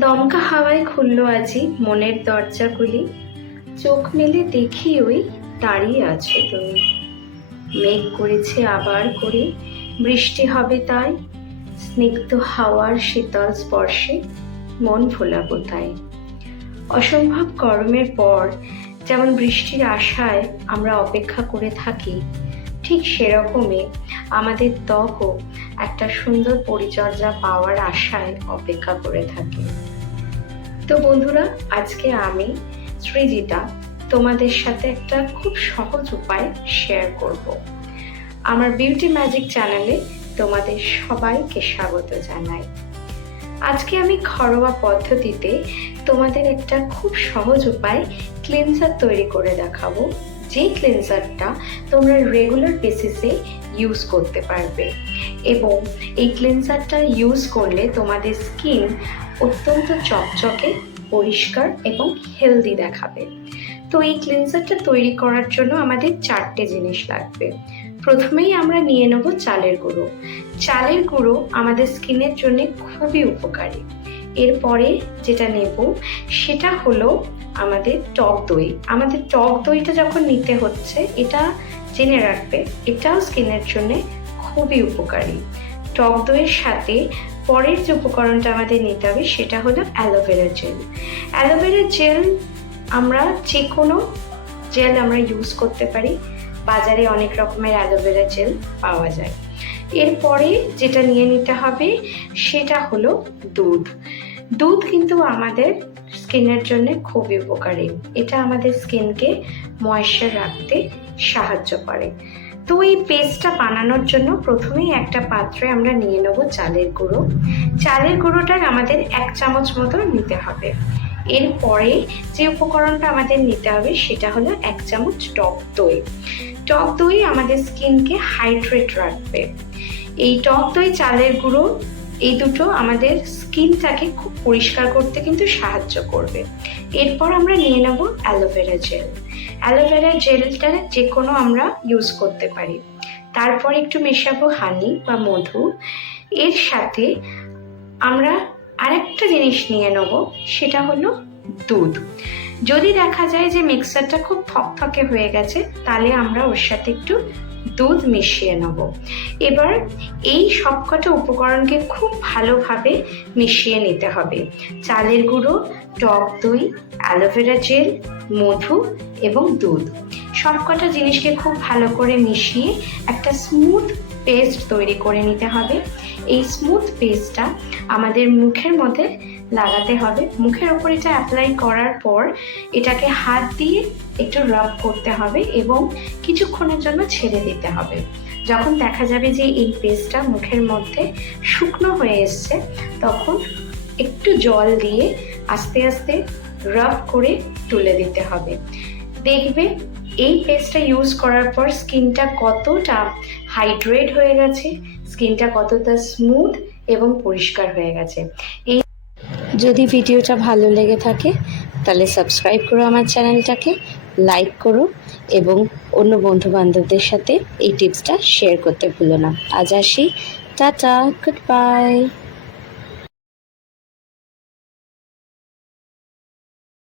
দমকা হাওয়ায় খুলল আজি মনের দরজাগুলি। চোখ মেলে দেখি ওই দাঁড়িয়ে আছো তুমি। মেঘ করেছে আবার করে, বৃষ্টি হবে তাই। স্নিগ্ধ হাওয়ার শীতল স্পর্শে মন ভোলা কোথায়। অসম্ভব গরমের পর যেমন বৃষ্টির আশায় আমরা অপেক্ষা করে থাকি, ঠিক সেরকমই আমাদের ত্বকও একটা সুন্দর পরিচর্যা পাওয়ার আশায় অপেক্ষা করে থাকে। তো বন্ধুরা, আজকে আমি সৃজিতা তোমাদের সাথে একটা খুব সহজ উপায় শেয়ার করব। আমার বিউটি ম্যাজিক চ্যানেলে তোমাদের সবাইকে স্বাগত জানাই। আজকে আমি ঘরোয়া পদ্ধতিতে তোমাদের একটা খুব সহজ উপায় ক্লিনজার তৈরি করে দেখাবো, যে ক্লিনজারটা তোমরা রেগুলার বেসিসে ইউজ করতে পারবে এবং এই ক্লিনজারটা ইউজ করলে তোমাদের স্কিন অত্যন্ত চকচকে, পরিষ্কার এবং হেলদি দেখাবে। তো এই ক্লিনজারটা তৈরি করার জন্য আমাদের 4টে জিনিস লাগবে। প্রথমেই আমরা নিয়ে নেব চালের গুঁড়ো। চালের গুঁড়ো আমাদের স্কিনের জন্য খুবই উপকারী। এরপরে যেটা নেব সেটা হলো আমাদের টক দই। আমাদের টক দইটা যখন নিতে হচ্ছে, এটা জেনে রাখবে এটাও স্কিনের জন্য খুবই উপকারী। টক দইয়ের সাথে পরের যে উপকরণটা আমাদের নিতে হবে সেটা হলো অ্যালোভেরা জেল। অ্যালোভেরা জেল আমরা যে কোনো জেল আমরা ইউজ করতে পারি, বাজারে অনেক রকমের অ্যালোভেরা জেল পাওয়া যায়। এরপরে যেটা নিয়ে নিতে হবে সেটা হলো দুধ। দুধ কিন্তু আমাদের স্কিনের জন্য খুবই উপকারী। এটা আমাদের স্কিনকে ময়েশ্চার রাখতে সাহায্য করে। তো এই পেস্টটা বানানোর জন্য প্রথমেই একটা পাত্রে আমরা নিয়ে নেব চালের গুঁড়ো। চালের গুঁড়োটা আমাদের 1 চামচ মতো নিতে হবে। এরপরে যে উপকরণটা আমাদের নিতে হবে সেটা হলো 1 চামচ টক দই। টক দই আমাদের স্কিনকে হাইড্রেট রাখবে। এই টক দই, চালের গুঁড়ো, এই দুটো আমাদের স্কিনটাকে খুব পরিষ্কার করতে কিন্তু সাহায্য করবে। এরপর আমরা নিয়ে নেব অ্যালোভেরা জেল। অ্যালোভেরা জেলটা যে কোনো আমরা ইউজ করতে পারি। তারপর একটু মেশাবো হানি বা মধু। এর সাথে আমরা আরেকটা জিনিস নিয়ে নেব, সেটা হলো দুধ। যদি দেখা যায় যে মিক্সারটা খুব থকথকে হয়ে গেছে, তাহলে আমরা ওর সাথে একটু দুধ মিশিয়ে নেব। এবার এই সবকটা উপকরণকে খুব ভালোভাবে মিশিয়ে নিতে হবে। চালের গুঁড়ো, টক দই, অ্যালোভেরা জেল, মধু এবং দুধ, সবকটা জিনিসকে খুব ভালো করে মিশিয়ে একটা স্মুথ পেস্ট তৈরি করে নিতে হবে। এই স্মুথ পেস্টটা আমাদের মুখের মধ্যে লাগাতে হবে। মুখের ওপর এটা অ্যাপ্লাই করার পর এটাকে হাত দিয়ে একটু রাব করতে হবে এবং কিছুক্ষণের জন্য ছেড়ে দিতে হবে। যখন দেখা যাবে যে এই পেস্টটা মুখের মধ্যে শুকনো হয়ে এসছে, তখন একটু জল দিয়ে আস্তে আস্তে রাব করে তুলে দিতে হবে। দেখবে এই পেস্টটা ইউজ করার পর স্কিনটা কতটা হাইড্রেট হয়ে গেছে, স্কিনটা কতটা স্মুথ এবং পরিষ্কার হয়ে গেছে। এই যদি ভিডিওটা ভালো লেগে থাকে তাহলে সাবস্ক্রাইব করো আমার চ্যানেলটাকে, লাইক করো এবং অন্য বন্ধু বান্ধবদের সাথে এই টিপসটা শেয়ার করতে ভুলো না। আজ আসি, টাটা, গুড বাই।